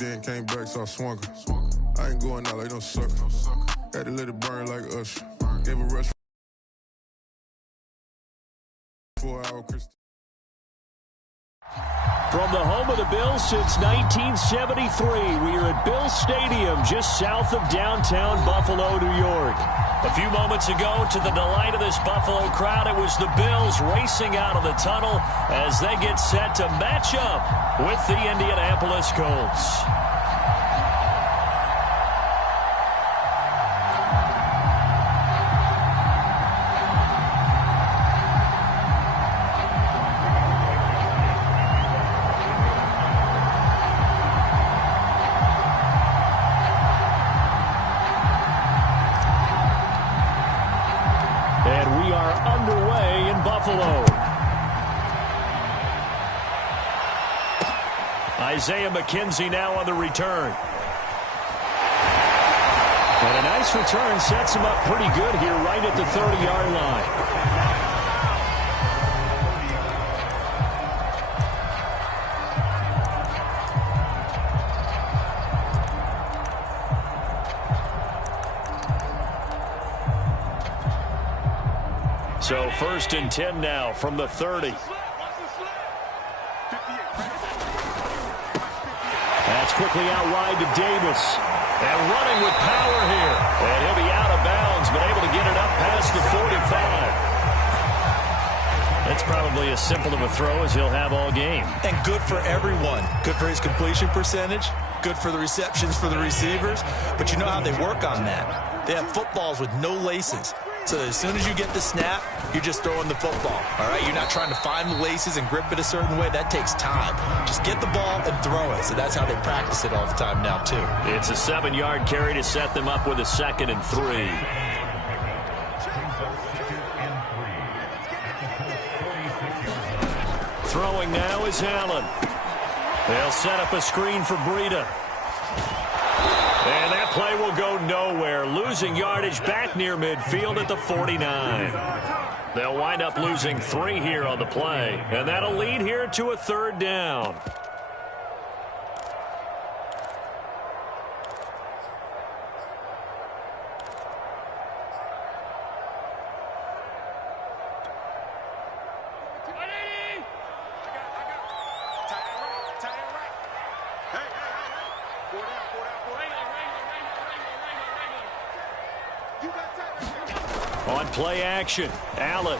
then came back, so I swung her. I ain't going out like no sucker. Had to let it burn like Usher. Gave a rush 4 hour Christmas. From the home of the Bills since 1973, we are at Bills Stadium just south of downtown Buffalo, New York. A few moments ago, to the delight of this Buffalo crowd, it was the Bills racing out of the tunnel as they get set to match up with the Indianapolis Colts. Isaiah McKenzie now on the return. And a nice return sets him up pretty good here right at the 30-yard line. So 1st and 10 now from the 30. That's quickly out wide to Davis. And running with power here. And he'll be out of bounds, but able to get it up past the 45. That's probably as simple of a throw as he'll have all game. And good for everyone. Good for his completion percentage. Good for the receptions for the receivers. But you know how they work on that. They have footballs with no laces. So as soon as you get the snap, you're just throwing the football, all right? You're not trying to find the laces and grip it a certain way. That takes time. Just get the ball and throw it. So that's how they practice it all the time now, too. It's a 7-yard carry to set them up with a 2nd and 3. Throwing now is Allen. They'll set up a screen for Breida. And that play will go nowhere. Losing yardage back near midfield at the 49. They'll wind up losing 3 here on the play. And that'll lead here to a 3rd down. On play action, Allen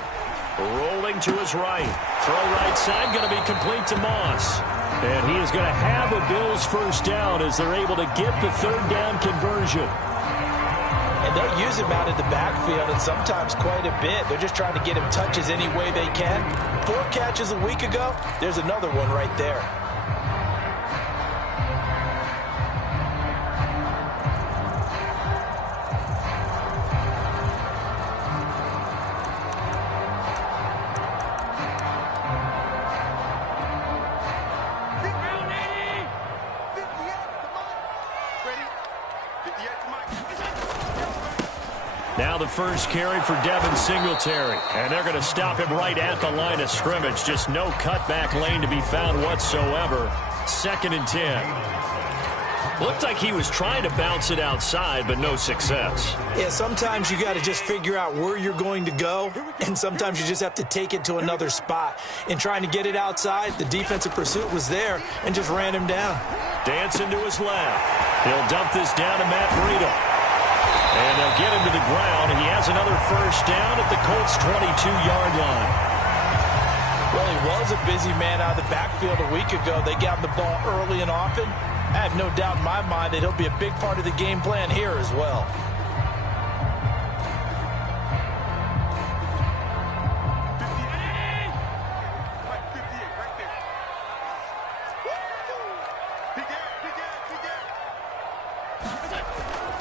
rolling to his right. Throw right side, going to be complete to Moss. And he is going to have a Bills 1st down as they're able to get the 3rd down conversion. And they'll use him out of the backfield, and sometimes quite a bit. They're just trying to get him touches any way they can. 4 catches a week ago, there's another one right there. Now the first carry for Devin Singletary. And they're going to stop him right at the line of scrimmage. Just no cutback lane to be found whatsoever. 2nd and 10. Looked like he was trying to bounce it outside, but no success. Yeah, sometimes you got to just figure out where you're going to go, and sometimes you just have to take it to another spot. In trying to get it outside, the defensive pursuit was there and just ran him down. Dancing to his left. He'll dump this down to Matt Breida. And they'll get him to the ground, and he has another 1st down at the Colts' 22-yard line. Well, he was a busy man out of the backfield a week ago. They got him the ball early and often. I have no doubt in my mind that he'll be a big part of the game plan here as well.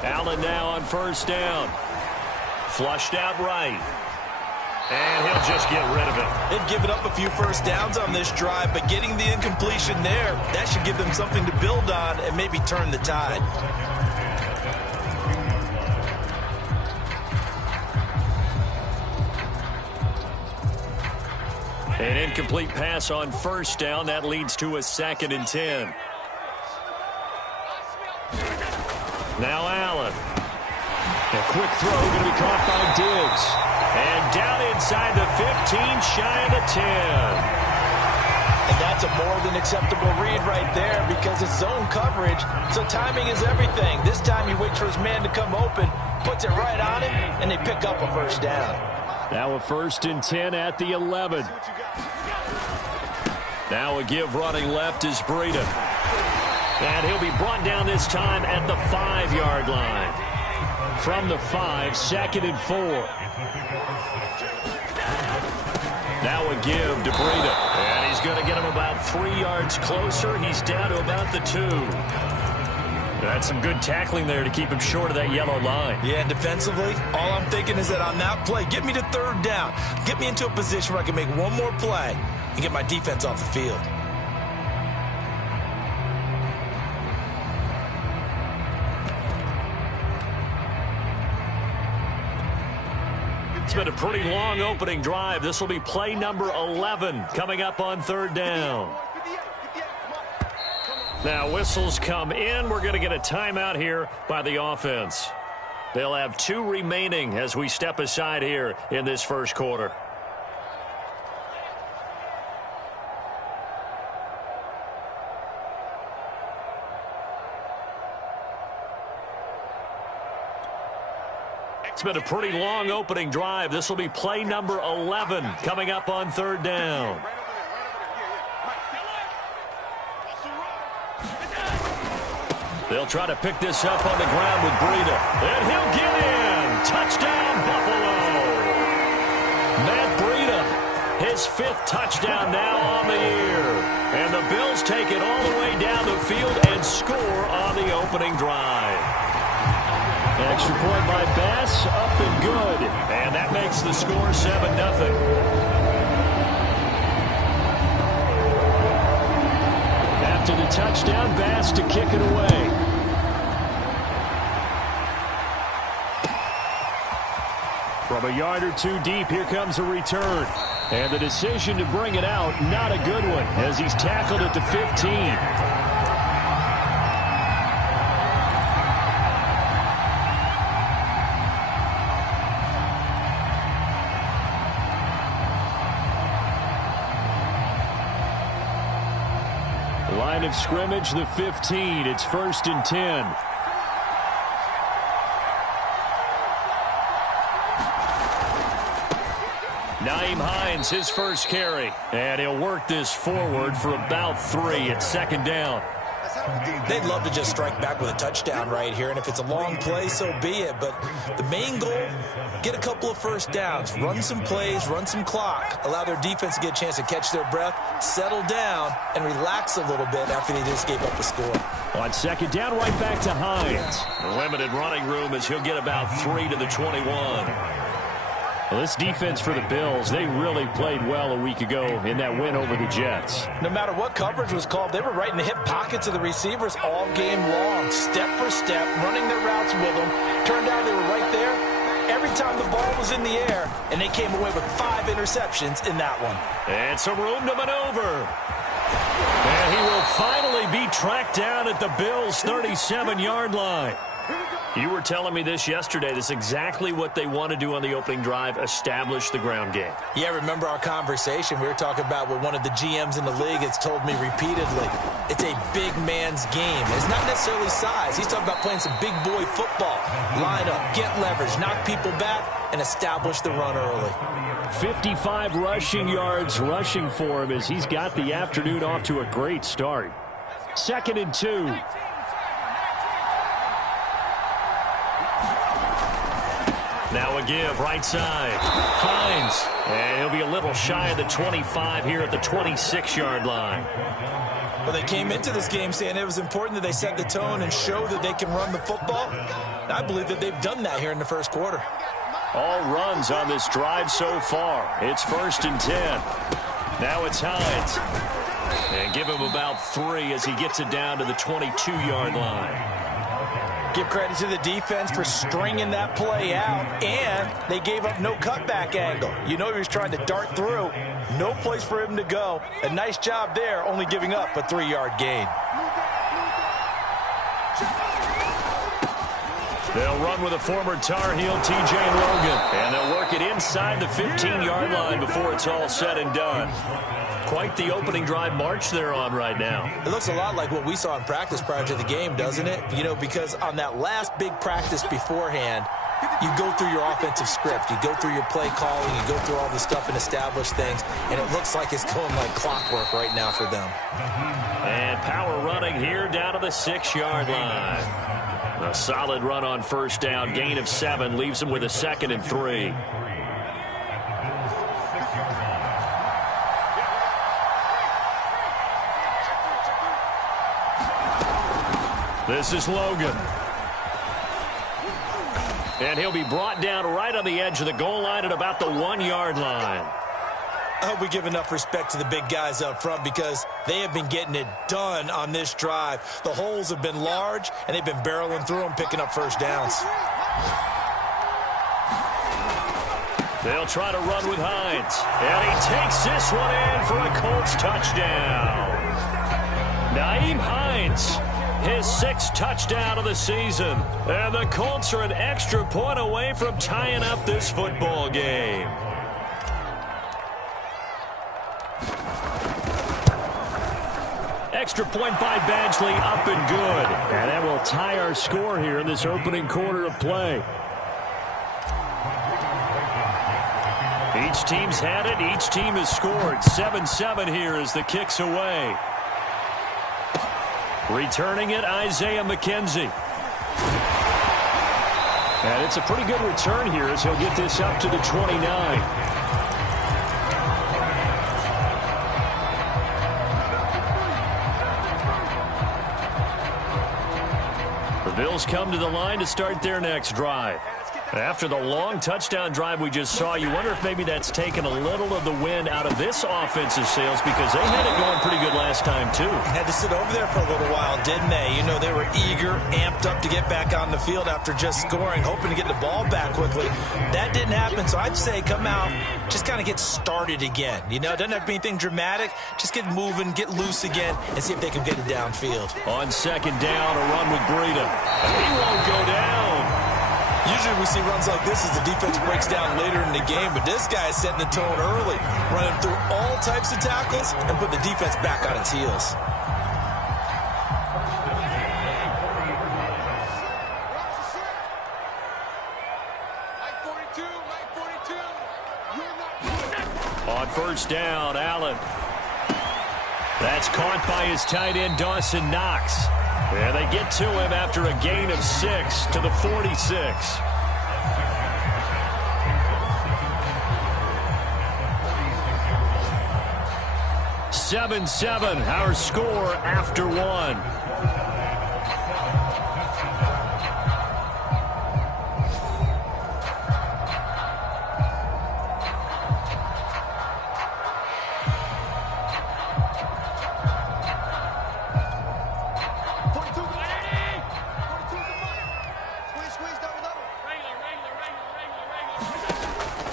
Allen now on 1st down. Flushed out right. And he'll just get rid of it. They've given up a few 1st downs on this drive, but getting the incompletion there, that should give them something to build on and maybe turn the tide. An incomplete pass on 1st down. That leads to a 2nd and 10. Now Allen. A quick throw going to be caught by Diggs. And down inside the 15, shy of the 10. And that's a more than acceptable read right there because it's zone coverage, so timing is everything. This time he waits for his man to come open, puts it right on him, and they pick up a first down. Now a 1st and 10 at the 11. Now a give running left is Breida. And he'll be brought down this time at the 5-yard line. From the 5, 2nd and 4. Now a give to Breida. And he's going to get him about 3 yards closer. He's down to about the 2. That's some good tackling there to keep him short of that yellow line. Yeah, and defensively, all I'm thinking is that on that play, get me to 3rd down. Get me into a position where I can make one more play and get my defense off the field. It's been a pretty long opening drive. This will be play number 11 coming up on 3rd down. Now whistles come in. We're going to get a timeout here by the offense. They'll have 2 remaining as we step aside here in this first quarter. It's been a pretty long opening drive. This will be play number 11 coming up on 3rd down. They'll try to pick this up on the ground with Breida. And he'll get in. Touchdown, Buffalo. Matt Breida, his 5th touchdown now on the year. And the Bills take it all the way down the field and score on the opening drive. Extra point by Bass, up and good. And that makes the score 7-0. After the touchdown, Bass to kick it away. From a yard or 2 deep, here comes a return. And the decision to bring it out, not a good one, as he's tackled at the 15. Line of scrimmage, the 15. It's 1st and 10. Nyheim Hines, his first carry. And he'll work this forward for about 3. It's 2nd down. They'd love to just strike back with a touchdown right here, and if it's a long play, so be it. But the main goal, get a couple of first downs, run some plays, run some clock, allow their defense to get a chance to catch their breath, settle down, and relax a little bit after they just gave up a score. On 2nd down, right back to Hines. Limited running room as he'll get about 3 to the 21. Well, this defense for the Bills, they really played well a week ago in that win over the Jets. No matter what coverage was called, they were right in the hip pockets of the receivers all game long, step for step, running their routes with them. Turned out they were right there every time the ball was in the air, and they came away with 5 interceptions in that one. And some room to maneuver. And he will finally be tracked down at the Bills' 37-yard line. You were telling me this yesterday. This is exactly what they want to do on the opening drive, establish the ground game. Yeah, remember our conversation? We were talking about what one of the GMs in the league has told me repeatedly. It's a big man's game. It's not necessarily size. He's talking about playing some big boy football. Line up, get leverage, knock people back, and establish the run early. 55 rushing yards rushing for him as he's got the afternoon off to a great start. 2nd and 2. Now a give, right side. Hines. And he'll be a little shy of the 25 here at the 26-yard line. Well, they came into this game saying it was important that they set the tone and show that they can run the football. And I believe that they've done that here in the first quarter. All runs on this drive so far. It's 1st and 10. Now it's Hines. And give him about 3 as he gets it down to the 22-yard line. Give credit to the defense for stringing that play out, and they gave up no cutback angle. You know he was trying to dart through. No place for him to go. A nice job there, only giving up a 3-yard gain. They'll run with a former Tar Heel, T.J. Logan. And they'll work it inside the 15-yard line before it's all said and done. Quite the opening drive march they're on right now. It looks a lot like what we saw in practice prior to the game, doesn't it? You know, because on that last big practice beforehand, you go through your offensive script. You go through your play calling. You go through all the stuff and establish things. And it looks like it's going like clockwork right now for them. And power running here down to the 6-yard line. A solid run on first down. Gain of 7 leaves them with a 2nd and 3. This is Logan. And he'll be brought down right on the edge of the goal line at about the 1-yard line. I hope we give enough respect to the big guys up front because they have been getting it done on this drive. The holes have been large, and they've been barreling through them, picking up first downs. They'll try to run with Hines. And he takes this one in for a Colts touchdown. Nyheim Hines, his 6th touchdown of the season. And the Colts are an extra point away from tying up this football game. Extra point by Badgley, up and good. And that will tie our score here in this opening quarter of play. Each team's had it. Each team has scored. 7-7 here as the kick's away. Returning it, Isaiah McKenzie. And it's a pretty good return here as he'll get this up to the 29. The Bills come to the line to start their next drive. After the long touchdown drive we just saw, you wonder if maybe that's taken a little of the wind out of this offensive sails because they had it going pretty good last time, too. Had to sit over there for a little while, didn't they? You know, they were eager, amped up to get back on the field after just scoring, hoping to get the ball back quickly. That didn't happen, so I'd say come out, just kind of get started again. You know, it doesn't have to be anything dramatic. Just get moving, get loose again, and see if they can get it downfield. On 2nd down, a run with Breida. He won't go down. Usually we see runs like this as the defense breaks down later in the game, but this guy is setting the tone early, running through all types of tackles and put the defense back on its heels. On first down, Allen. That's caught by his tight end, Dawson Knox. And they get to him after a gain of 6 to the 46. (7-7), our score after 1.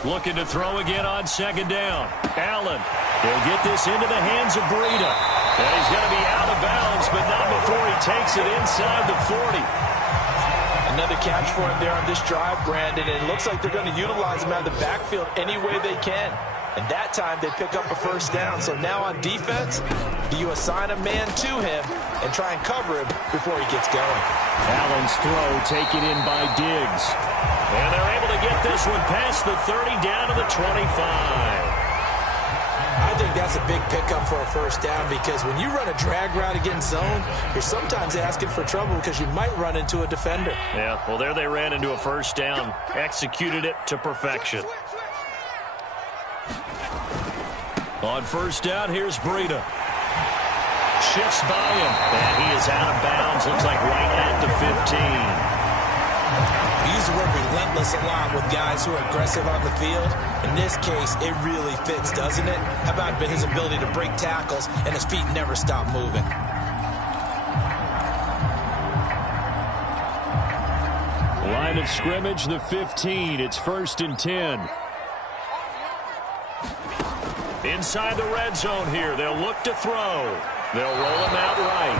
Looking to throw again on 2nd down. Allen, he'll get this into the hands of Breida. And he's going to be out of bounds, but not before he takes it inside the 40. Another catch for him there on this drive, Brandon, and it looks like they're going to utilize him out of the backfield any way they can. And that time they pick up a first down. So now on defense, do you assign a man to him and try and cover him before he gets going? Allen's throw taken in by Diggs. And they're able to get this one past the 30 down to the 25. I think that's a big pickup for a first down because when you run a drag route against zone, you're sometimes asking for trouble because you might run into a defender. Yeah, well, there they ran into a first down, executed it to perfection. On first down, here's Breida. Shifts by him, and he is out of bounds. Looks like right at the 15. We use the word relentless a lot with guys who are aggressive on the field. In this case, it really fits, doesn't it? How about his ability to break tackles and his feet never stop moving? Line of scrimmage, the 15. It's 1st and 10. Inside the red zone here. They'll look to throw. They'll roll him out right.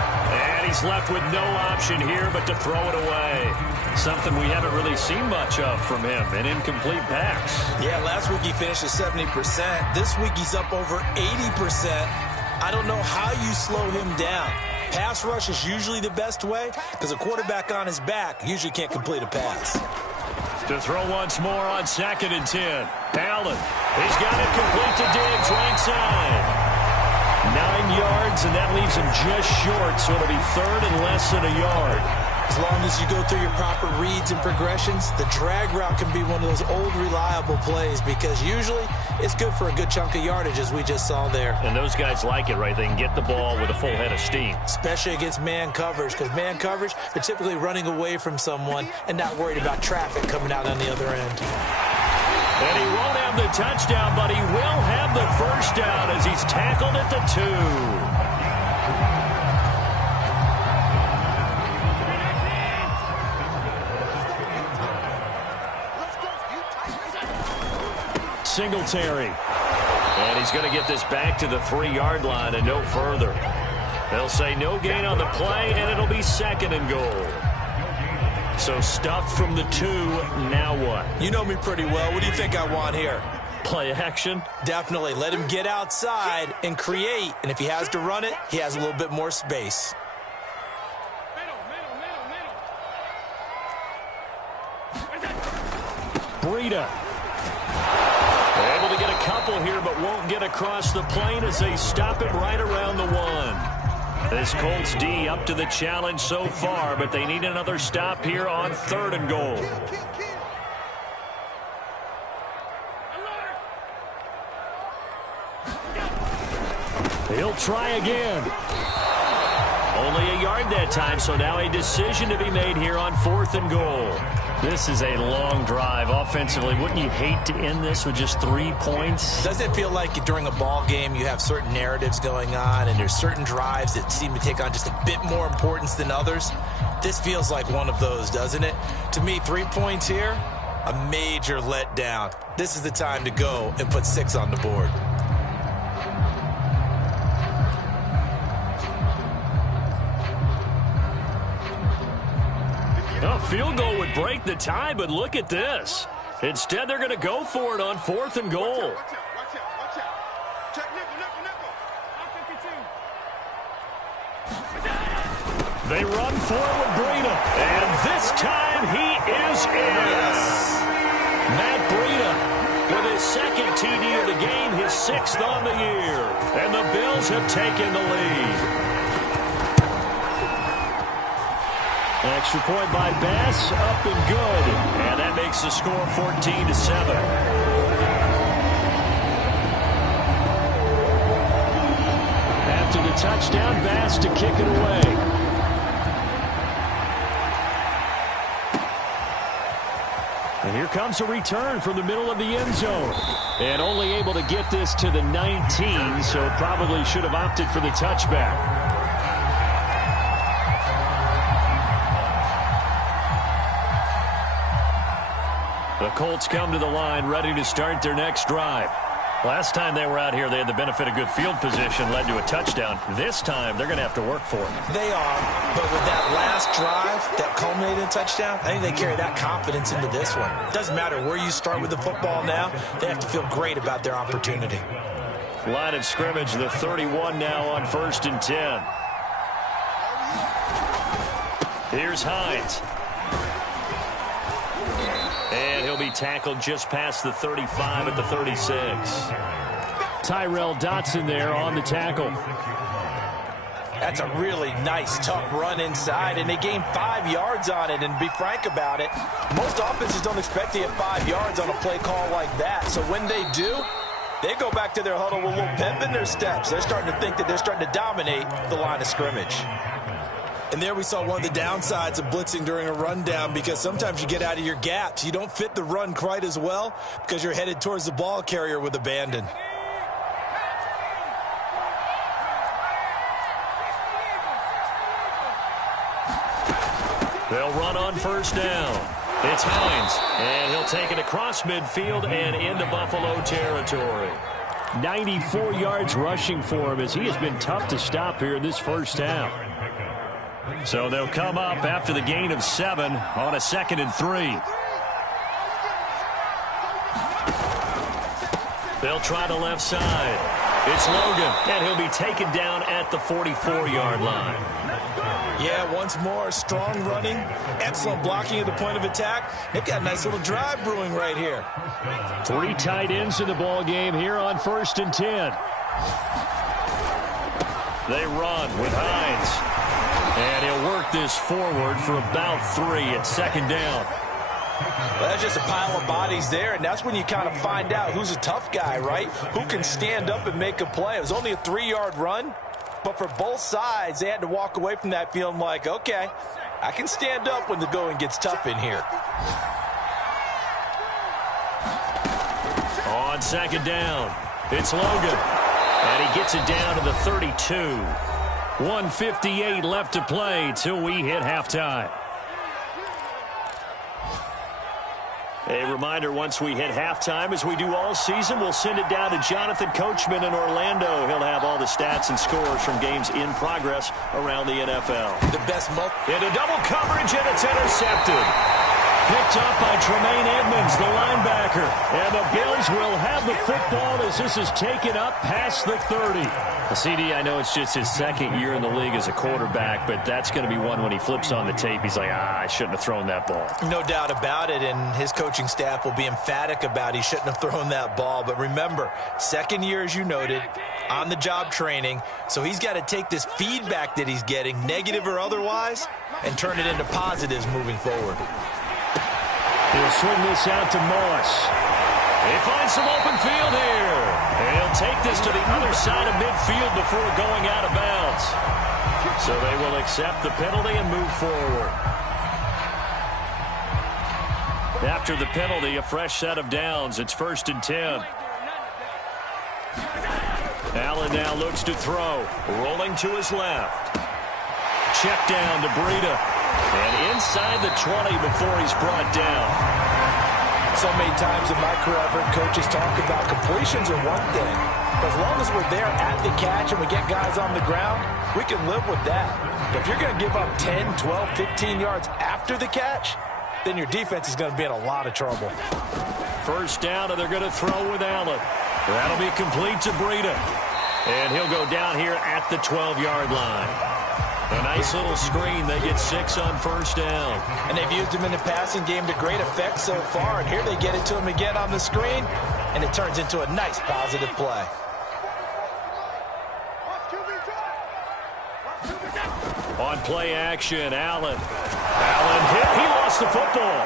And he's left with no option here but to throw it away. Something we haven't really seen much of from him, an incomplete pass. Yeah, last week he finished at 70%. This week he's up over 80%. I don't know how you slow him down. Pass rush is usually the best way because a quarterback on his back usually can't complete a pass. To throw once more on 2nd and 10. Allen, he's got it complete to Diggs right side. 9 yards, and that leaves him just short, so it'll be 3rd and less than a yard. As long as you go through your proper reads and progressions, the drag route can be one of those old reliable plays because usually it's good for a good chunk of yardage, as we just saw there. And those guys like it, right? They can get the ball with a full head of steam. Especially against man coverage, because man coverage, they're typically running away from someone and not worried about traffic coming out on the other end. And he won't have the touchdown, but he will have the first down as he's tackled at the 2. Singletary. And he's going to get this back to the 3-yard line and no further. They'll say no gain on the play, and it'll be 2nd and goal. So stuffed from the 2, now what? You know me pretty well. What do you think I want here? Play action? Definitely. Let him get outside and create. And if he has to run it, he has a little bit more space. Breida. Able to get a couple here, but won't get across the plane as they stop him right around the 1. This Colts D up to the challenge so far, but they need another stop here on 3rd and goal. He'll try again. Only a yard that time, so now a decision to be made here on 4th and goal. This is a long drive offensively. Wouldn't you hate to end this with just 3 points? Doesn't it feel like during a ball game you have certain narratives going on and there's certain drives that seem to take on just a bit more importance than others? This feels like one of those, doesn't it? To me, 3 points here, a major letdown. This is the time to go and put 6 on the board. A field goal would break the tie, but look at this. Instead, they're going to go for it on 4th and goal. They run forward, Breida, and this time he is in. Matt Breida with his 2nd TD of the game, his 6th on the year. And the Bills have taken the lead. Extra point by Bass, up and good. And that makes the score 14-7. After the touchdown, Bass to kick it away. And here comes a return from the middle of the end zone. And only able to get this to the 19, so probably should have opted for the touchback. The Colts come to the line ready to start their next drive. Last time they were out here, they had the benefit of good field position, led to a touchdown. This time, they're going to have to work for it. They are, but with that last drive that culminated in a touchdown, I think they carry that confidence into this one. It doesn't matter where you start with the football now. They have to feel great about their opportunity. Line of scrimmage, the 31 now on 1st and 10. Here's Hines. And he'll be tackled just past the 35 at the 36. Tyrell Dotson there on the tackle. That's a really nice, tough run inside, and they gained 5 yards on it. And to be frank about it, most offenses don't expect to get 5 yards on a play call like that. So when they do, they go back to their huddle with a little pep in their steps. They're starting to think that they're starting to dominate the line of scrimmage. And there we saw one of the downsides of blitzing during a rundown, because sometimes you get out of your gaps. You don't fit the run quite as well because you're headed towards the ball carrier with abandon. They'll run on 1st down. It's Hines, and he'll take it across midfield and into Buffalo territory. 94 yards rushing for him as he has been tough to stop here in this first half. So they'll come up after the gain of 7 on a 2nd and 3. They'll try the left side. It's Logan, and he'll be taken down at the 44-yard line. Yeah, once more, strong running, excellent blocking at the point of attack. They've got a nice little drive brewing right here. 3 tight ends in the ball game here on 1st and 10. They run with Hines. And he'll work this forward for about 3 at 2nd down. Well, that's just a pile of bodies there, and that's when you kind of find out who's a tough guy, right? Who can stand up and make a play. It was only a 3-yard run, but for both sides, they had to walk away from that feeling like, okay, I can stand up when the going gets tough in here. On 2nd down, it's Logan, and he gets it down to the 32. 1:58 left to play till we hit halftime. A reminder, once we hit halftime, as we do all season, we'll send it down to Jonathan Coachman in Orlando. He'll have all the stats and scores from games in progress around the NFL. The best into double coverage, and it's intercepted. Picked up by Tremaine Edmonds, the linebacker. And the Bills will have the football as this is taken up past the 30. CD, I know it's just his 2nd year in the league as a quarterback, but that's going to be one when he flips on the tape. He's like, I shouldn't have thrown that ball. No doubt about it, and his coaching staff will be emphatic about he shouldn't have thrown that ball. But remember, 2nd year, as you noted, on-the-job training, so he's got to take this feedback that he's getting, negative or otherwise, and turn it into positives moving forward. He'll swing this out to Moss. He finds some open field here. And he'll take this to the other side of midfield before going out of bounds. So they will accept the penalty and move forward. After the penalty, a fresh set of downs. It's 1st and 10. Allen now looks to throw. Rolling to his left. Check down to Breida. And inside the 20 before he's brought down. So many times in my career, I've heard coaches talk about completions are one thing. But as long as we're there at the catch and we get guys on the ground, we can live with that. But if you're going to give up 10, 12, 15 yards after the catch, then your defense is going to be in a lot of trouble. 1st down, and they're going to throw with Allen. That'll be complete to Breida. And he'll go down here at the 12-yard line. A nice little screen. They get 6 on 1st down. And they've used him in the passing game to great effect so far. And here they get it to him again on the screen, and it turns into a nice positive play. On play action, Allen hit. He lost the football.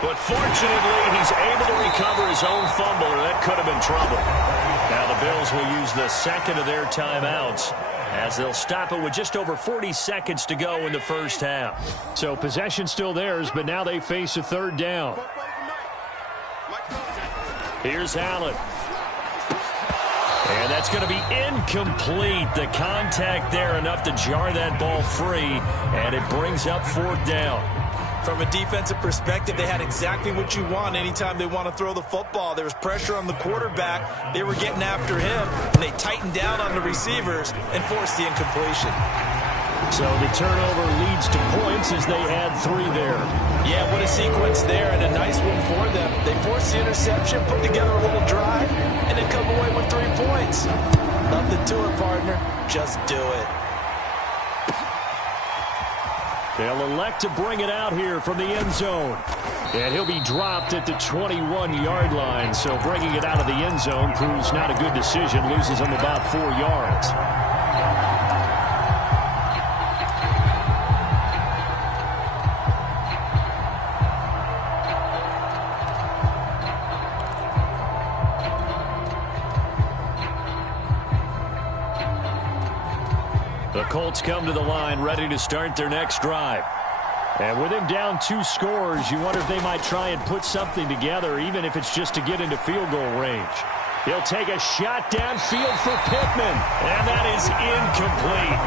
But fortunately, he's able to recover his own fumble, or that could have been trouble. Now the Bills will use the 2nd of their timeouts, as they'll stop it with just over 40 seconds to go in the first half. So possession still theirs, but now they face a 3rd down. Here's Allen. And that's going to be incomplete. The contact there enough to jar that ball free, and it brings up 4th down. From a defensive perspective, they had exactly what you want anytime they want to throw the football. There was pressure on the quarterback. They were getting after him, and they tightened down on the receivers and forced the incompletion. So the turnover leads to points as they add 3 there. Yeah, what a sequence there, and a nice one for them. They forced the interception, put together a little drive, and then come away with 3 points. Nothing to it, partner. Just do it. They'll elect to bring it out here from the end zone. And he'll be dropped at the 21-yard line. So bringing it out of the end zone proves not a good decision. Loses him about 4 yards. The Colts come to the line ready to start their next drive. And with him down 2 scores, you wonder if they might try and put something together, even if it's just to get into field goal range. He'll take a shot downfield for Pittman, and that is incomplete.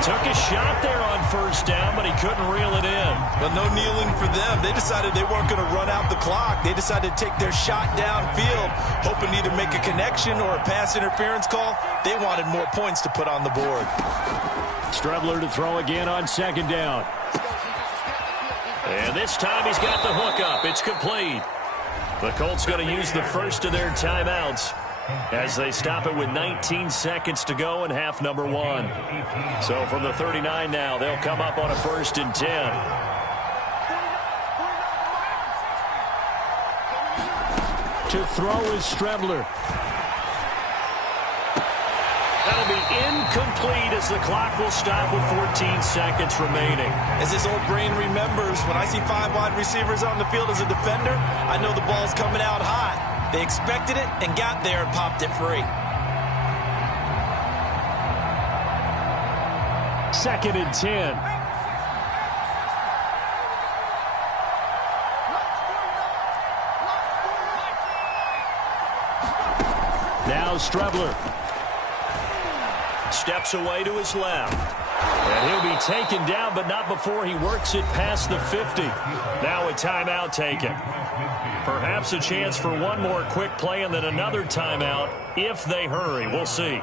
Took a shot there on first down, but he couldn't reel it in. But no kneeling for them. They decided they weren't going to run out the clock. They decided to take their shot downfield, hoping to either make a connection or a pass interference call. They wanted more points to put on the board. Strebler to throw again on second down. And this time he's got the hook up. It's complete. The Colts going to use the first of their timeouts as they stop it with 19 seconds to go in half number 1. So from the 39 now, they'll come up on a 1st and 10. To throw is Strebler. That'll be incomplete as the clock will stop with 14 seconds remaining. As this old brain remembers, when I see 5 wide receivers on the field as a defender, I know the ball's coming out hot. They expected it and got there and popped it free. 2nd and 10. Now Strebler steps away to his left. And he'll be taken down, but not before he works it past the 50. Now a timeout taken. Perhaps a chance for one more quick play and then another timeout if they hurry. We'll see.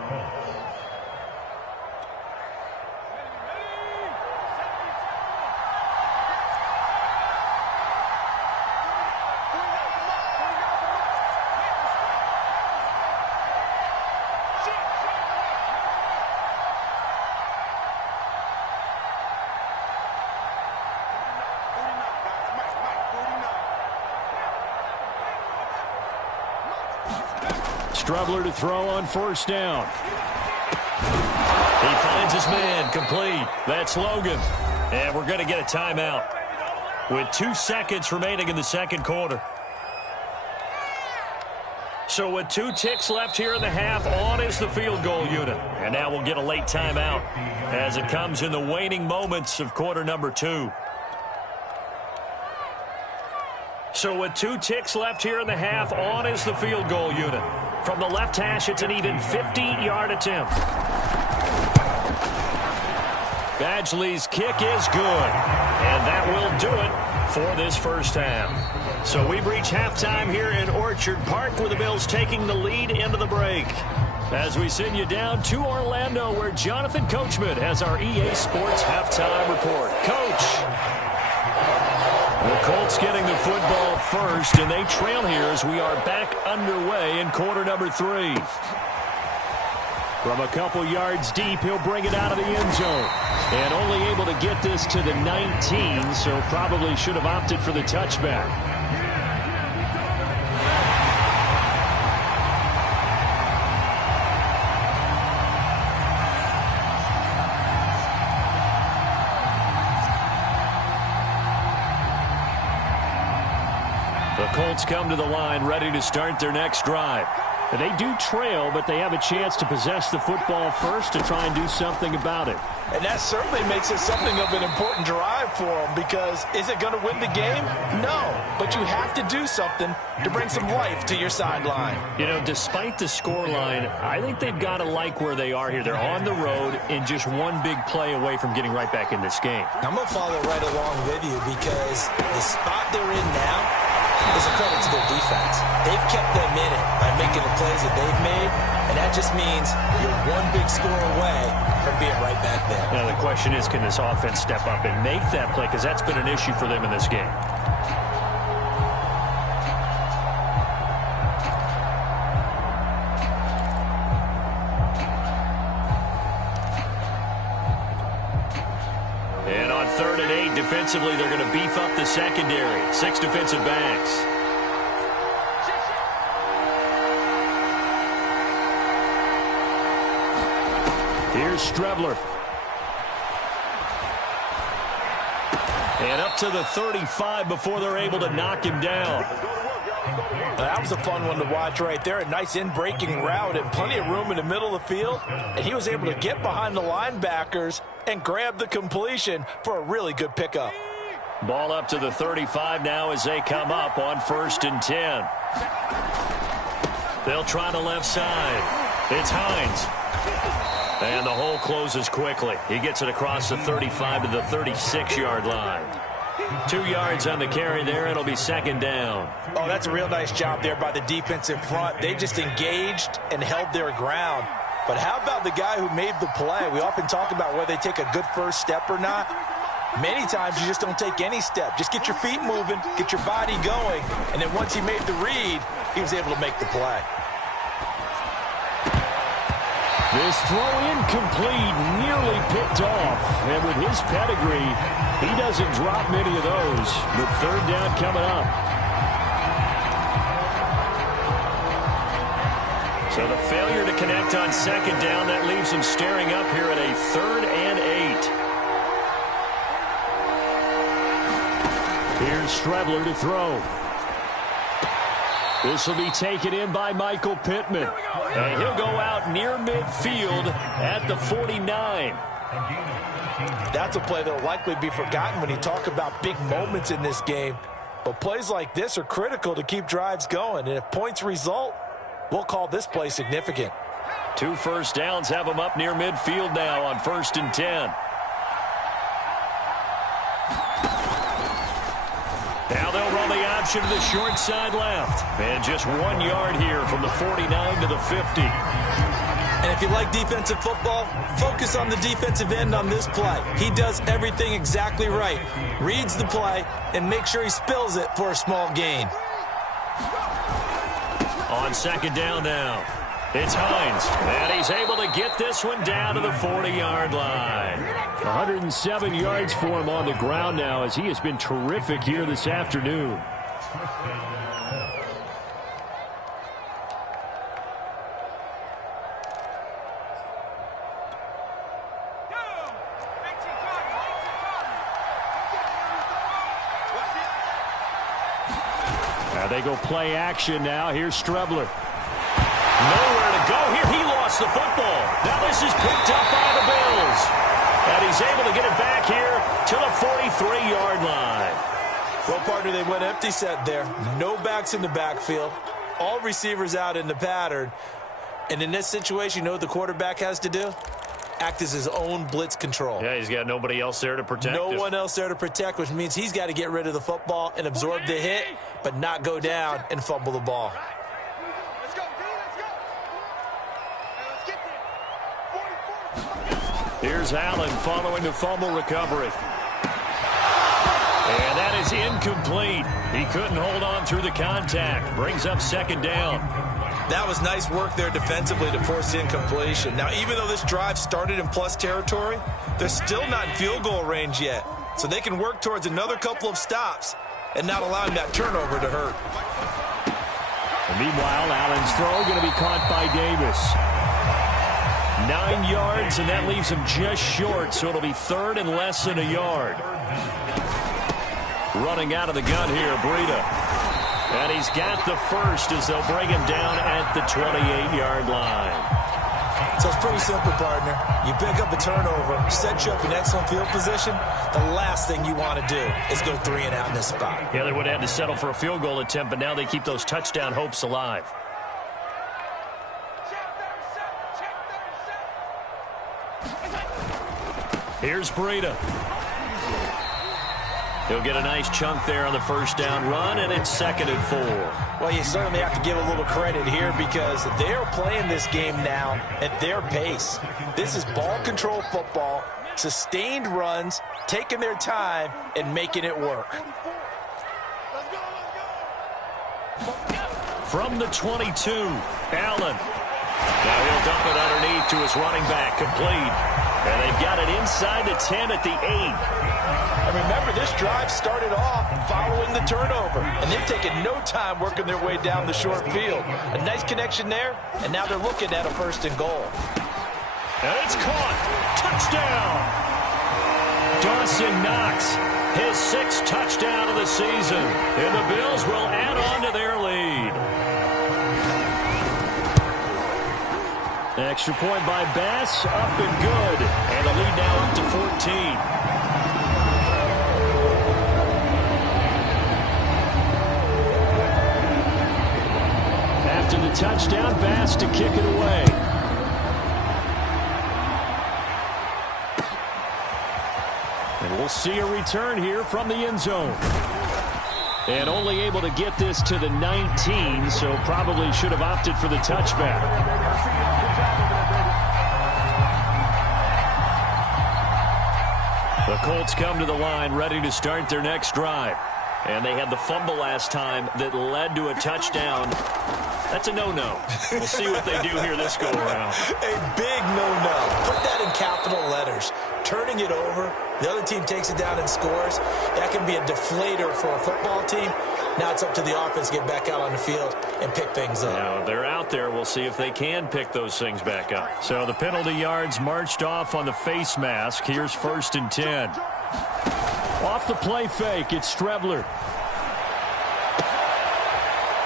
Strebler to throw on 1st down. He finds his man, complete. That's Logan. And we're going to get a timeout with 2 seconds remaining in the second quarter. So with 2 ticks left here in the half, on is the field goal unit. And now we'll get a late timeout as it comes in the waning moments of quarter number 2. So with 2 ticks left here in the half, on is the field goal unit. From the left hash, it's an even 50-yard attempt. Badgley's kick is good. And that will do it for this first half. So we've reached halftime here in Orchard Park with the Bills taking the lead into the break. As we send you down to Orlando where Jonathan Coachman has our EA Sports halftime report. Coach. The Colts getting the football first, and they trail here as we are back underway in quarter number 3. From a couple yards deep, he'll bring it out of the end zone. And only able to get this to the 19, so probably should have opted for the touchback. The Colts come to the line ready to start their next drive. They do trail, but they have a chance to possess the football first to try and do something about it. And that certainly makes it something of an important drive for them, because is it going to win the game? No, but you have to do something to bring some life to your sideline. You know, despite the scoreline, I think they've got to like where they are here. They're on the road and just one big play away from getting right back in this game. I'm going to follow right along with you, because the spot they're in now is a credit to their defense. They've kept them in it by making the plays that they've made, and that just means you're one big score away from being right back there. Now the question is, can this offense step up and make that play? Because that's been an issue for them in this game. And on 3rd and 8, defensively, they're going to beef up the secondary. 6 defensive backs. Here's Strebler. And up to the 35 before they're able to knock him down. That was a fun one to watch right there. A nice in-breaking route and plenty of room in the middle of the field. And he was able to get behind the linebackers and grab the completion for a really good pickup. Ball up to the 35 now as they come up on 1st and 10. They'll try the left side. It's Hines. And the hole closes quickly. He gets it across the 35 to the 36-yard line. 2 yards on the carry there. It'll be second down. Oh, that's a real nice job there by the defensive front. They just engaged and held their ground. But how about the guy who made the play? We often talk about whether they take a good first step or not. Many times you just don't take any step. Just get your feet moving, get your body going, and then once he made the read, he was able to make the play. This throw incomplete, nearly picked off. And with his pedigree, he doesn't drop many of those. But third down coming up. So the failure to connect on second down, that leaves him staring up here at a 3rd and 8. Here's Strebler to throw. This will be taken in by Michael Pittman. And he'll go out near midfield at the 49. That's a play that will likely be forgotten when you talk about big moments in this game. But plays like this are critical to keep drives going. And if points result, we'll call this play significant. 2 first downs have him up near midfield now on 1st and 10. Now they'll run the option to the short side left. And just 1 yard here from the 49 to the 50. And if you like defensive football, focus on the defensive end on this play. He does everything exactly right. Reads the play and makes sure he spills it for a small gain. On second down now, it's Hines. And he's able to get this one down to the 40-yard line. 107 yards for him on the ground now as he has been terrific here this afternoon. Now they go play action now. Here's Strebler. Nowhere to go here. He lost the football. Now this is picked up by the Bills. And he's able to get it back here to the 43-yard line. Well, partner, they went empty set there. No backs in the backfield. All receivers out in the pattern. And in this situation, you know what the quarterback has to do? Act as his own blitz control. Yeah, he's got nobody else there to protect him. No one else there to protect, which means he's got to get rid of the football and absorb the hit, but not go down and fumble the ball. Here's Allen following the fumble recovery. And that is incomplete. He couldn't hold on through the contact. Brings up second down. That was nice work there defensively to force incompletion. Now, even though this drive started in plus territory, they're still not in field goal range yet. So they can work towards another couple of stops and not allowing that turnover to hurt. And meanwhile, Allen's throw going to be caught by Davis. 9 yards, and that leaves him just short, so it'll be third and less than a yard. Running out of the gun here, Breida. And he's got the first as they'll bring him down at the 28-yard line. So it's pretty simple, partner. You pick up a turnover, set you up in excellent field position. The last thing you want to do is go 3 and out in this spot. Yeah, they would have had to settle for a field goal attempt, but now they keep those touchdown hopes alive. Here's Breida. He'll get a nice chunk there on the first down run, and it's 2nd and 4. Well, you certainly have to give a little credit here because they're playing this game now at their pace. This is ball control football, sustained runs, taking their time, and making it work. From the 22, Allen. Now he'll dump it underneath to his running back, complete. And they've got it inside the 10 at the 8. And remember, this drive started off following the turnover, and they've taken no time working their way down the short field. A nice connection there, and now they're looking at a 1st and goal. And it's caught. Touchdown. Dawson Knox, his 6th touchdown of the season. And the Bills will add on to their lead. Extra point by Bass, up and good. And the lead now up to 14. After the touchdown, Bass to kick it away. We'll see a return here from the end zone. And only able to get this to the 19, so probably should have opted for the touchback. The Colts come to the line ready to start their next drive. And they had the fumble last time that led to a touchdown. That's a no-no. We'll see what they do here this go-around. A big no-no. Put that in capital letters. Turning it over, the other team takes it down and scores. That can be a deflator for a football team. Now it's up to the offense to get back out on the field and pick things up. Now they're out there. We'll see if they can pick those things back up. So the penalty yards marched off on the face mask. Here's 1st and 10. Off the play fake, it's Strebler.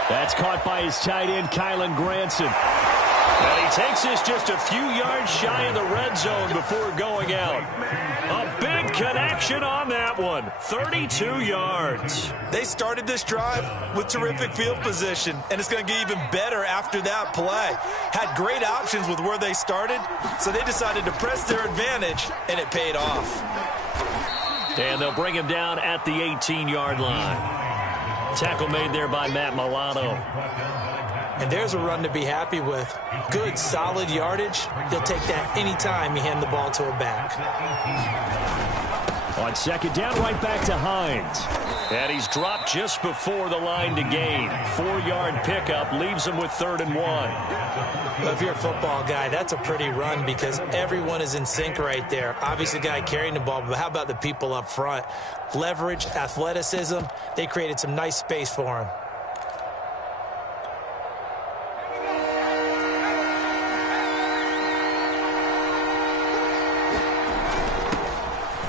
That's caught by his tight end, Kylen Granson. And he takes this just a few yards shy of the red zone before going out. A big connection on that one. 32 yards. They started this drive with terrific field position, and it's going to get even better after that play. Had great options with where they started, so they decided to press their advantage, and it paid off. And they'll bring him down at the 18-yard line. Tackle made there by Matt Milano. And there's a run to be happy with. Good, solid yardage. He'll take that anytime you hand the ball to a back. On 2nd down, right back to Hines. And he's dropped just before the line to gain. 4-yard pickup leaves him with 3rd and 1. Well, if you're a football guy, that's a pretty run because everyone is in sync right there. Obviously, the guy carrying the ball, but how about the people up front? Leverage, athleticism, they created some nice space for him.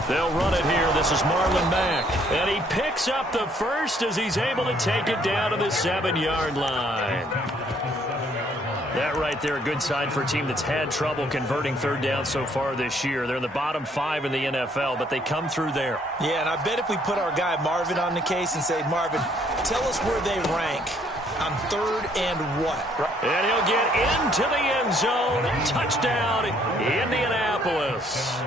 They'll run it here. This is Marlon Mack. And he picks up the first as he's able to take it down to the 7-yard line. That right there, a good sign for a team that's had trouble converting 3rd down so far this year. They're in the bottom 5 in the NFL, but they come through there. Yeah, and I bet if we put our guy Marvin on the case and say, Marvin, tell us where they rank on 3rd and what? And he'll get into the end zone. Touchdown, Indianapolis.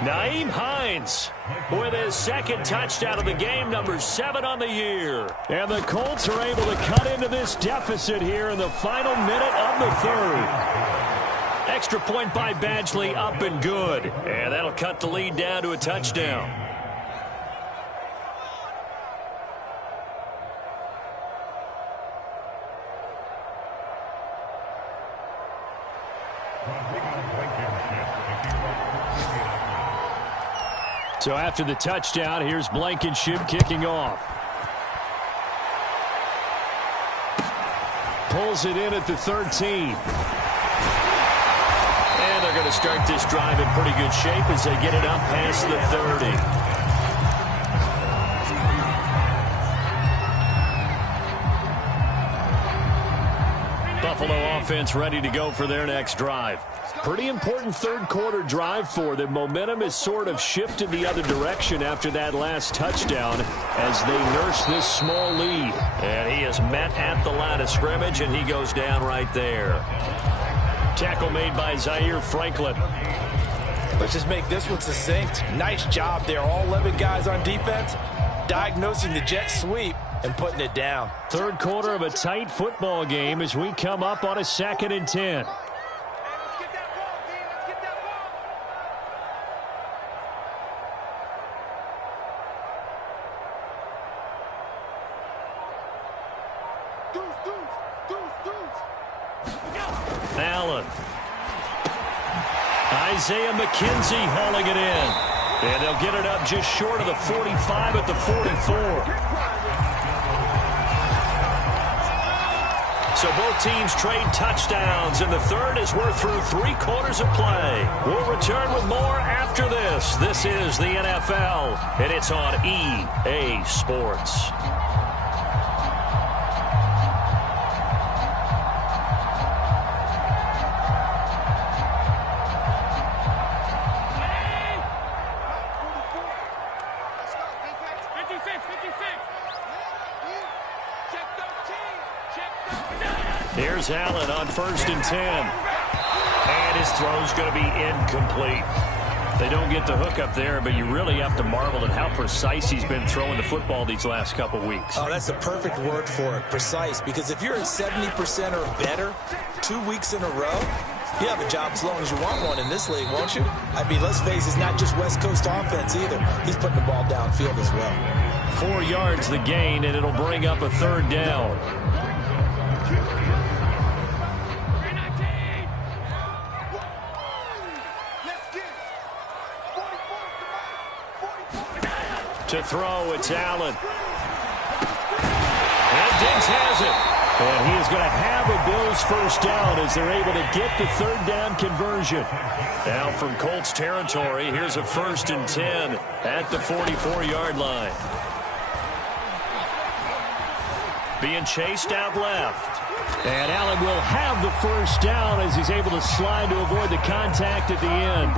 Nyheim Hines with his 2nd touchdown of the game, number 7 on the year. And the Colts are able to cut into this deficit here in the final minute of the 3rd. Extra point by Badgley, up and good. And that'll cut the lead down to a touchdown. So after the touchdown, here's Blankenship kicking off. Pulls it in at the 13. And they're going to start this drive in pretty good shape as they get it up past the 30. Buffalo offense ready to go for their next drive. Pretty important 3rd quarter drive for them. Momentum has sort of shifted the other direction after that last touchdown as they nurse this small lead. And he is met at the line of scrimmage, and he goes down right there. Tackle made by Zaire Franklin. Let's just make this one succinct. Nice job there. All 11 guys on defense diagnosing the jet sweep and putting it down. 3rd quarter of a tight football game as we come up on a 2nd and 10. Allen. Isaiah McKenzie hauling it in. And they'll get it up just short of the 45 at the 44. So both teams trade touchdowns, and the 3rd as we're through 3 quarters of play. We'll return with more after this. This is the NFL, and it's on EA Sports. Here's Allen on 1st and 10. And his throw's going to be incomplete. They don't get the hook up there, but you really have to marvel at how precise he's been throwing the football these last couple weeks. Oh, that's the perfect word for it, precise, because if you're at 70% or better 2 weeks in a row, you have a job as long as you want one in this league, won't you? I mean, let's face it, it's not just West Coast offense either. He's putting the ball downfield as well. 4 yards the gain, and it'll bring up a third down. To throw, it's Allen. And Diggs has it. And he is going to have a Bills first down as they're able to get the third down conversion. Now from Colts territory, here's a 1st and 10 at the 44-yard line. Being chased out left. And Allen will have the first down as he's able to slide to avoid the contact at the end.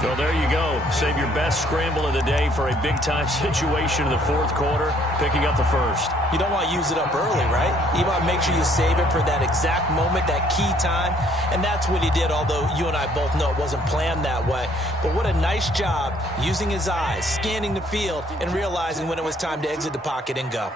So there you go. Save your best scramble of the day for a big-time situation in the fourth quarter, picking up the first. You don't want to use it up early, right? You want to make sure you save it for that exact moment, that key time. And that's what he did, although you and I both know it wasn't planned that way. But what a nice job using his eyes, scanning the field, and realizing when it was time to exit the pocket and go.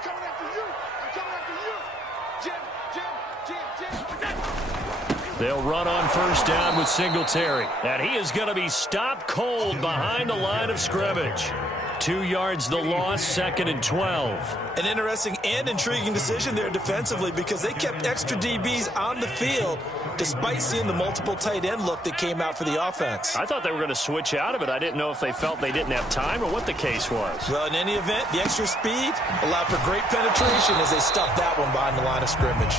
They'll run on first down with Singletary. And he is going to be stopped cold behind the line of scrimmage. 2 yards the loss, 2nd and 12. An interesting and intriguing decision there defensively because they kept extra DBs on the field despite seeing the multiple tight end look that came out for the offense. I thought they were going to switch out of it. I didn't know if they felt they didn't have time or what the case was. Well, in any event, the extra speed allowed for great penetration as they stuffed that one behind the line of scrimmage.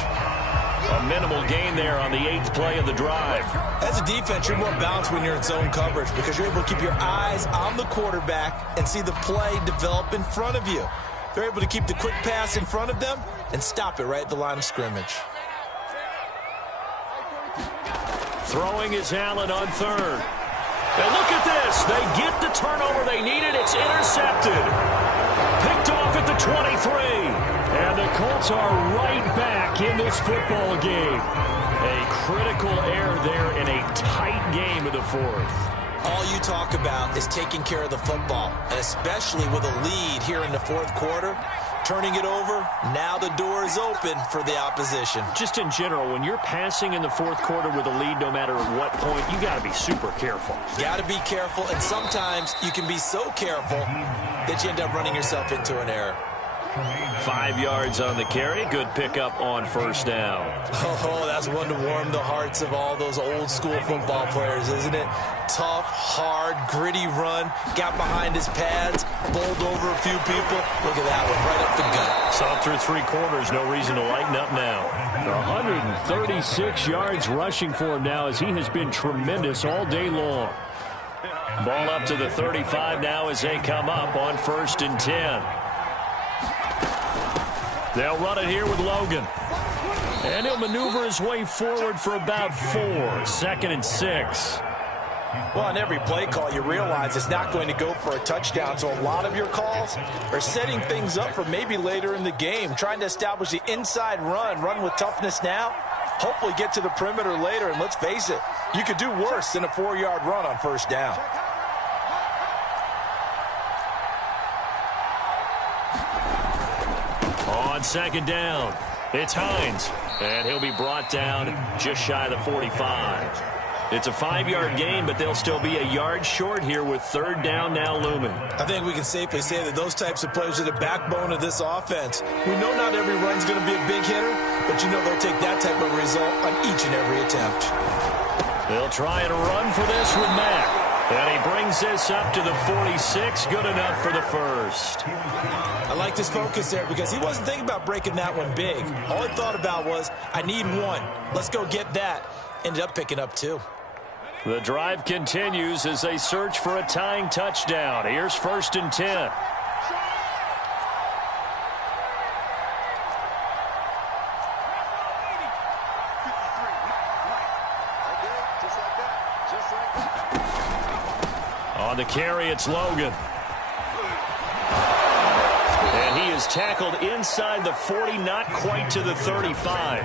A minimal gain there on the 8th play of the drive. As a defense, you're more balanced when you're in zone coverage because you're able to keep your eyes on the quarterback and see the play develop in front of you. They're able to keep the quick pass in front of them and stop it right at the line of scrimmage. Throwing is Allen on third. And look at this. They get the turnover they needed. It's intercepted. Picked off at the 23. And the Colts are right back in this football game. A critical error there in a tight game of the fourth. All you talk about is taking care of the football, and especially with a lead here in the fourth quarter. Turning it over, now the door is open for the opposition. Just in general, when you're passing in the fourth quarter with a lead, no matter at what point, you got to be super careful. Got to be careful, and sometimes you can be so careful that you end up running yourself into an error. 5 yards on the carry. Good pickup on first down. Oh, that's one to warm the hearts of all those old school football players, isn't it? Tough, hard, gritty run. Got behind his pads, bowled over a few people. Look at that one, right up the gut. Saw through 3 quarters. No reason to lighten up now. 136 yards rushing for him now as he has been tremendous all day long. Ball up to the 35 now as they come up on 1st and 10. They'll run it here with Logan. And he'll maneuver his way forward for about 4. 2nd and 6. Well, on every play call, you realize it's not going to go for a touchdown. So a lot of your calls are setting things up for maybe later in the game, trying to establish the inside run with toughness now, hopefully get to the perimeter later. And let's face it, you could do worse than a 4-yard run on first down. On 2nd down, it's Hines, and he'll be brought down just shy of the 45. It's a 5-yard gain, but they'll still be a yard short here with 3rd down now looming. I think we can safely say that those types of plays are the backbone of this offense. We know not every run's going to be a big hitter, but you know they'll take that type of result on each and every attempt. They'll try and run for this with Mack. And he brings this up to the 46. Good enough for the first. I like his focus there because he wasn't thinking about breaking that one big. All he thought about was, I need 1. Let's go get that. Ended up picking up 2. The drive continues as they search for a tying touchdown. Here's 1st and 10. On the carry, it's Logan. And he is tackled inside the 40, not quite to the 35.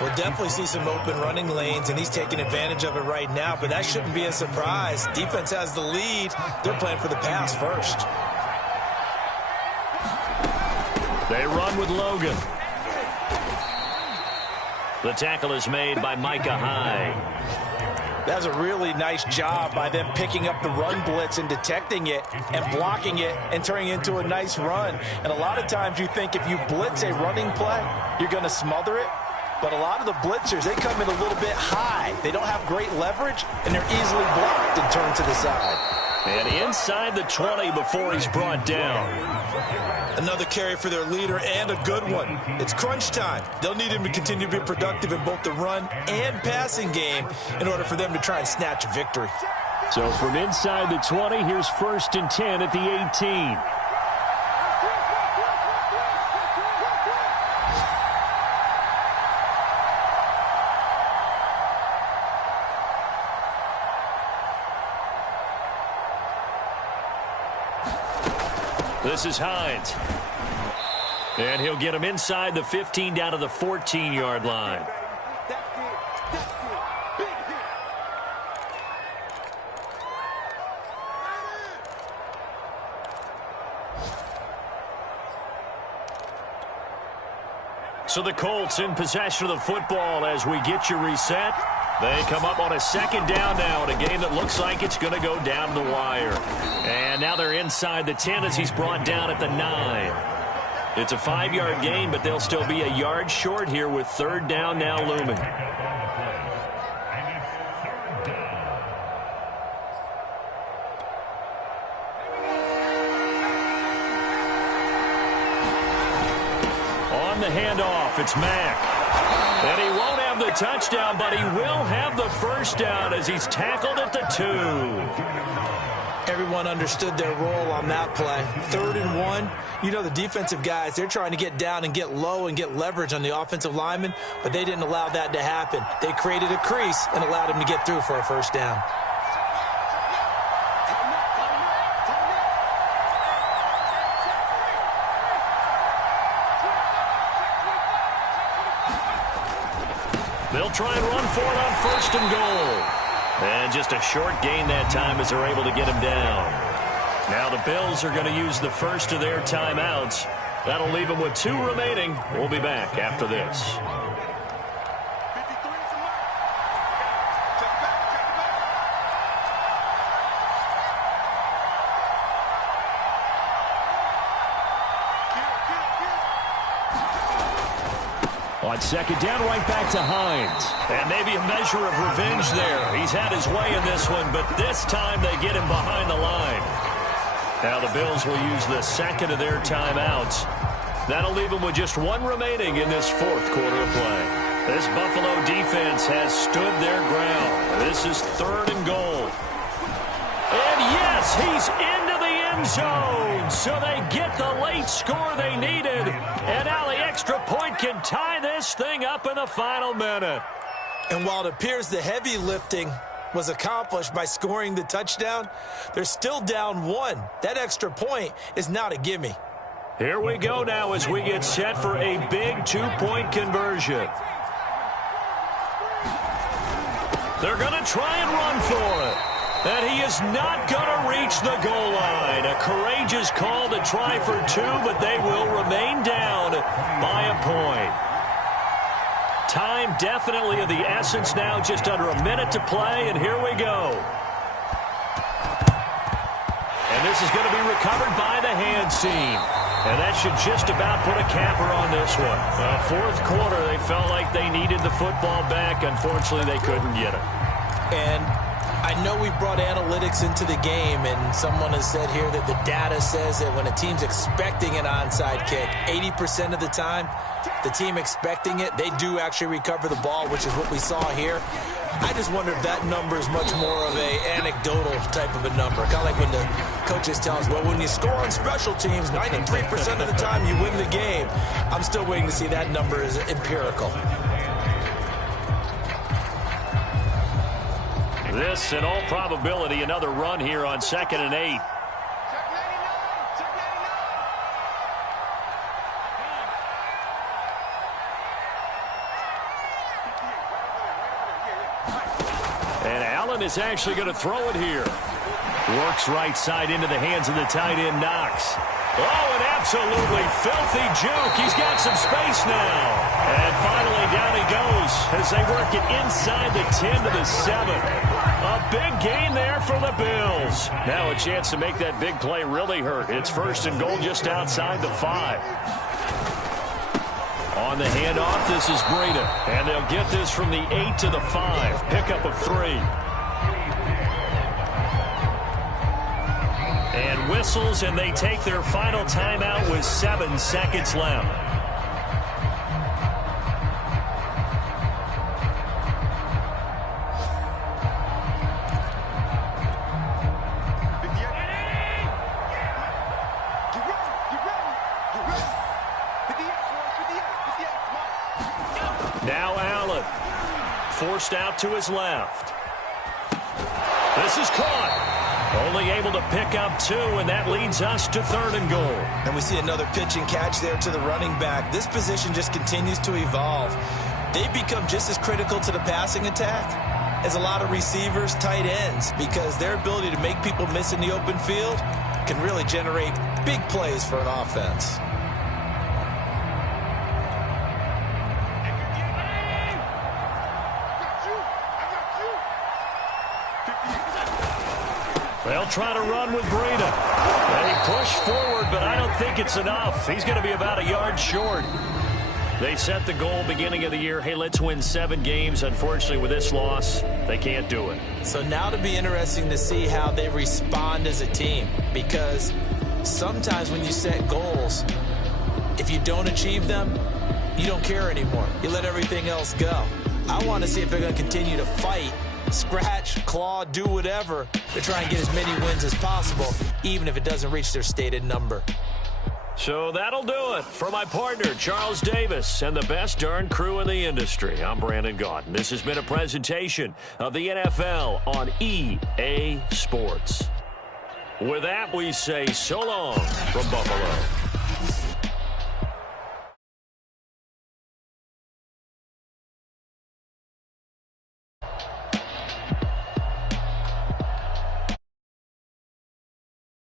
We'll definitely see some open running lanes, and he's taking advantage of it right now, but that shouldn't be a surprise. Defense has the lead. They're playing for the pass first. They run with Logan. The tackle is made by Micah Hyde. That was a really nice job by them picking up the run blitz and detecting it and blocking it and turning it into a nice run. And a lot of times you think if you blitz a running play, you're going to smother it. But a lot of the blitzers, they come in a little bit high. They don't have great leverage, and they're easily blocked and turned to the side. And inside the 20 before he's brought down. Another carry for their leader, and a good one. It's crunch time. They'll need him to continue to be productive in both the run and passing game in order for them to try and snatch a victory. So from inside the 20, here's 1st and 10 at the 18. This is Hines. And he'll get him inside the 15 down to the 14-yard line. So the Colts in possession of the football as we get you reset. They come up on a 2nd down now in a game that looks like it's going to go down the wire. And now they're inside the 10 as he's brought down at the 9. It's a 5-yard gain, but they'll still be a yard short here with 3rd down now looming. On the handoff, it's Mack. And he won't have the touchdown, but he will have the 1st down as he's tackled at the 2. Everyone understood their role on that play. 3rd and 1. You know the defensive guys, they're trying to get down and get low and get leverage on the offensive lineman, but they didn't allow that to happen. They created a crease and allowed him to get through for a 1st down. They'll try and run for it on 1st and goal. And just a short gain that time as they're able to get him down. Now the Bills are going to use the first of their timeouts. That'll leave them with 2 remaining. We'll be back after this. On 2nd down, right back to Hines. And maybe a measure of revenge there. He's had his way in this one, but this time they get him behind the line. Now the Bills will use the 2nd of their timeouts. That'll leave them with just 1 remaining in this 4th quarter of play. This Buffalo defense has stood their ground. This is 3rd and goal. And yes, he's into the end zone. So they get the late score they needed. And now the extra point can tie this thing up in the final minute. And while it appears the heavy lifting was accomplished by scoring the touchdown, they're still down 1. That extra point is not a gimme. Here we go now as we get set for a big 2-point conversion. They're going to try and run for it. And he is not going to reach the goal line. A courageous call to try for 2, but they will remain down by a point. Time definitely of the essence now, just under a minute to play, and here we go. And this is going to be recovered by the hands team. And that should just about put a capper on this one. 4th quarter, they felt like they needed the football back. Unfortunately, they couldn't get it. And I know we brought analytics into the game, and someone has said here that the data says that when a team's expecting an onside kick, 80% of the time, the team expecting it, they do actually recover the ball, which is what we saw here. I just wonder if that number is much more of a anecdotal type of a number. Kind of like when the coaches tell us, well, when you score on special teams, 93% of the time you win the game. I'm still waiting to see that number is empirical. This, in all probability, another run here on 2nd and 8. is actually going to throw it here. Works right side into the hands of the tight end, Knox. Oh, an absolutely filthy juke. He's got some space now. And finally, down he goes as they work it inside the 10 to the 7. A big gain there for the Bills. Now a chance to make that big play really hurt. It's 1st and goal just outside the 5. On the handoff, this is Breida. And they'll get this from the 8 to the 5. Pickup of 3. And whistles, and they take their final timeout with 7 seconds left. Now Allen, forced out to his left. This is caught. Only able to pick up 2, and that leads us to 3rd and goal. And we see another pitch and catch there to the running back. This position just continues to evolve. They become just as critical to the passing attack as a lot of receivers, tight ends, because their ability to make people miss in the open field can really generate big plays for an offense. They'll try to run with Breida. They push forward, but I don't think it's enough. He's going to be about a yard short. They set the goal beginning of the year. Hey, let's win 7 games. Unfortunately, with this loss, they can't do it. So now to be interesting to see how they respond as a team, because sometimes when you set goals, if you don't achieve them, you don't care anymore. You let everything else go. I want to see if they're going to continue to fight, scratch, claw, do whatever to try and get as many wins as possible, even if it doesn't reach their stated number. So that'll do it for my partner, Charles Davis, and the best darn crew in the industry. I'm Brandon Gaudin. This has been a presentation of the NFL on EA Sports. With that, we say so long from Buffalo.